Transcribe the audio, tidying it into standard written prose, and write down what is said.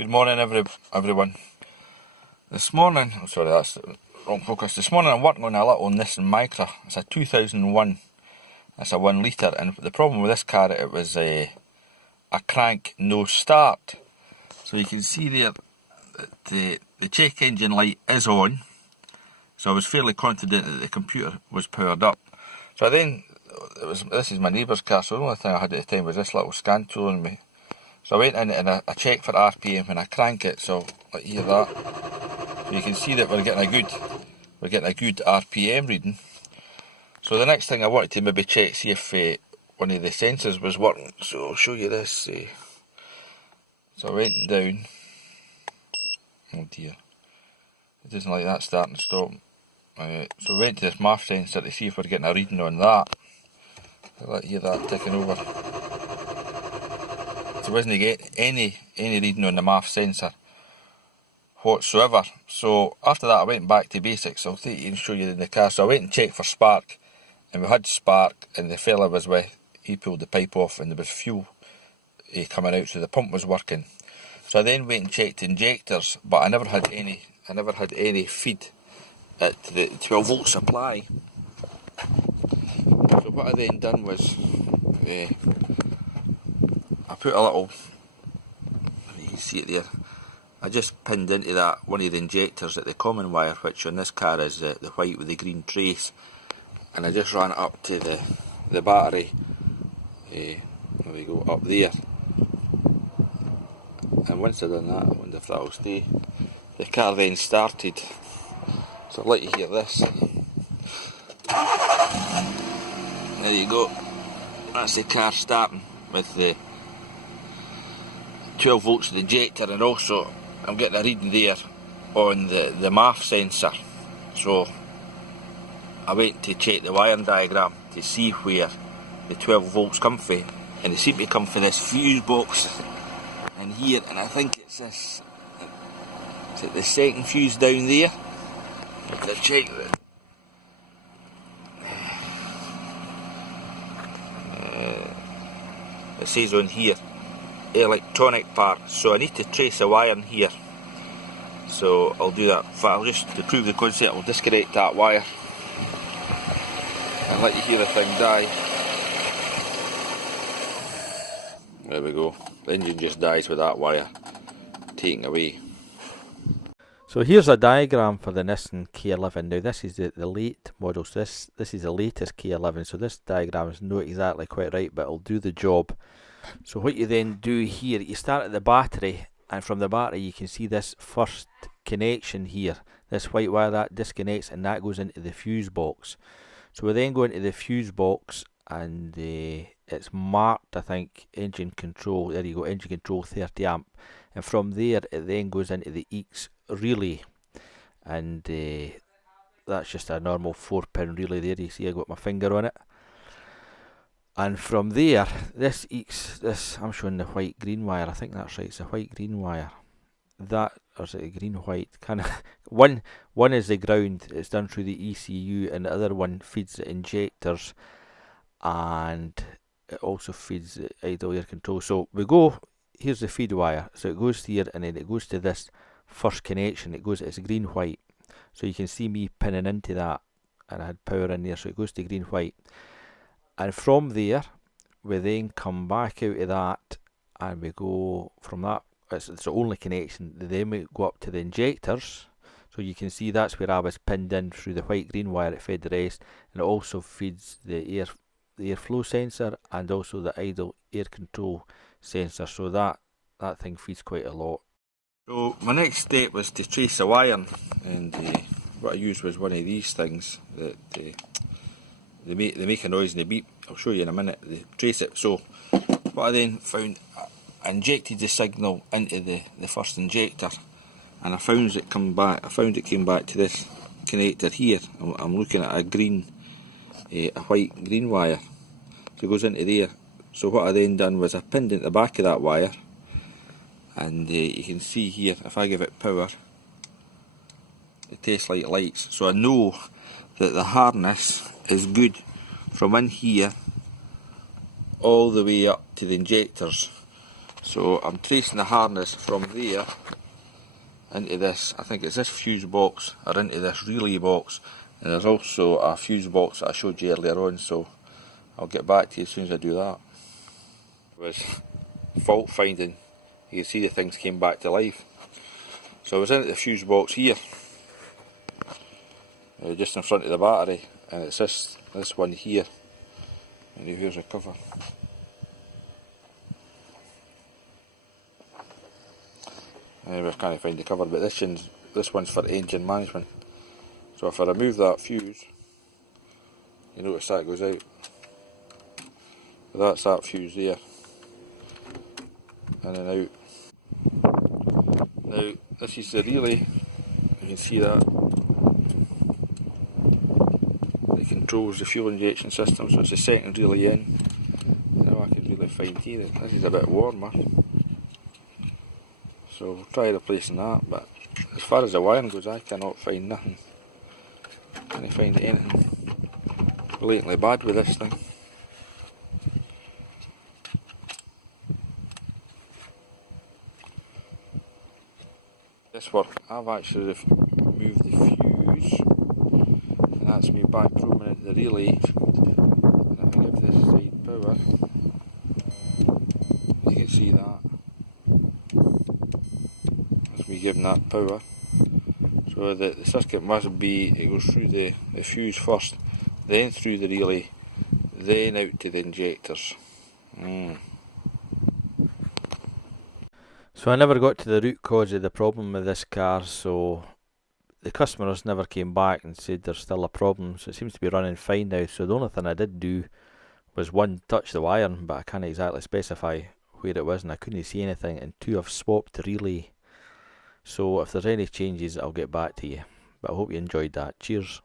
Good morning everyone. This morning, oh sorry that's the wrong focus. This morning I'm working on a little Nissan Micra. It's a 2001. It's a 1 litre, and the problem with this car, it was a crank no start. So you can see there that the check engine light is on. So I was fairly confident that the computer was powered up. So then, this is my neighbour's car, so the only thing I had at the time was this little scan tool on me. So I went in and I checked for RPM and I crank it, so like hear that. So you can see that we're getting a good RPM reading. So the next thing I wanted to maybe check, see if one of the sensors was working. So I'll show you this. So I went down. Oh dear, it doesn't like that start and stop. So I went to this MAF sensor to see if we're getting a reading on that. I'll hear that ticking over. So I wasn't getting any reading on the MAF sensor whatsoever. So after that I went back to basics. I'll take you and show you in the car. So I went and checked for spark, and we had spark, and the fella was with, he pulled the pipe off and there was fuel coming out, so the pump was working. So I then went and checked injectors, but I never had any feed at the 12 volt supply. So what I then done was I put a little, you can see it there, I just pinned into that one of the injectors at the common wire, which on this car is the white with the green trace, and I just ran it up to the battery, there we go, up there. And once I've done that, I wonder if that will stay. The car then started, so I'd like to hear this. There you go, that's the car starting with the 12 volts of the injector, and also I'm getting a reading there on the MAF sensor. So I went to check the wiring diagram to see where the 12 volts come from, and they seem to come from this fuse box in here, and I think it's this, is it the second fuse down there? Let's check that. It says on here electronic parts, so I need to trace a wire in here, so I'll do that. In fact, I'll just, to prove the concept, I'll disconnect that wire and let you hear the thing die. There we go, the engine just dies with that wire taken away. So here's a diagram for the Nissan K11. Now this is the late model, so this is the latest K11, so this diagram is not exactly quite right, but it'll do the job. So what you then do here, you start at the battery, and from the battery you can see this first connection here, this white wire that disconnects, and that goes into the fuse box. So we then go into the fuse box, and it's marked, I think, engine control. There you go, engine control 30 amp, and from there it then goes into the EX relay, and that's just a normal 4-pin relay there. You see I got my finger on it, and from there this I'm showing the white green wire, I think that's right, it's a white green wire, that, or is it a green white, kind of one is the ground, it's done through the ECU, and the other one feeds the injectors, and it also feeds the idle air control. So we go, here's the feed wire, so it goes here, and then it goes to this first connection, it's green white, so you can see me pinning into that, and I had power in there, so it goes to green white, and from there we then come back out of that, and we go from that, it's the only connection, then we go up to the injectors. So you can see that's where I was pinned in through the white green wire, it fed the rest, and it also feeds the airflow sensor and also the idle air control sensor, so that thing feeds quite a lot. So my next step was to trace the wiring, and what I used was one of these things that they make a noise and they beep. I'll show you in a minute. They trace it. So what I then found, I injected the signal into the first injector, and I found it came back to this connector here. I'm looking at a white green wire, so it goes into there. So what I then done was I pinned into the back of that wire, and you can see here, if I give it power, it tastes like lights. So I know that the harness is good from in here all the way up to the injectors. So I'm tracing the harness from there into this, I think it's this fuse box, or into this relay box, and there's also a fuse box that I showed you earlier on, so I'll get back to you as soon as I do that. It was fault finding. You can see the things came back to life. So I was into the fuse box here, just in front of the battery, and it's this one here, and here's the cover. I can't find the cover, but this one's for engine management. So if I remove that fuse, you notice that goes out. So that's that fuse there, and then out. Now this is the relay, you can see that. It controls the fuel injection system, so it's the second relay in. Now I can really find here, this is a bit warmer. So we'll try replacing that, but as far as the wiring goes, I cannot find nothing. Can't find anything blatantly bad with this thing. This work, I've actually removed the fuse, and that's me back probing into the relay. And if I give this side power, you can see that. That's me giving that power. So the circuit must be, it goes through the fuse first, then through the relay, then out to the injectors. So I never got to the root cause of the problem with this car, so the customers never came back and said there's still a problem, so it seems to be running fine now. So the only thing I did do was, one, touch the wiring, but I can't exactly specify where it was and I couldn't see anything, and two, I've swapped the relay. So if there's any changes, I'll get back to you. But I hope you enjoyed that. Cheers.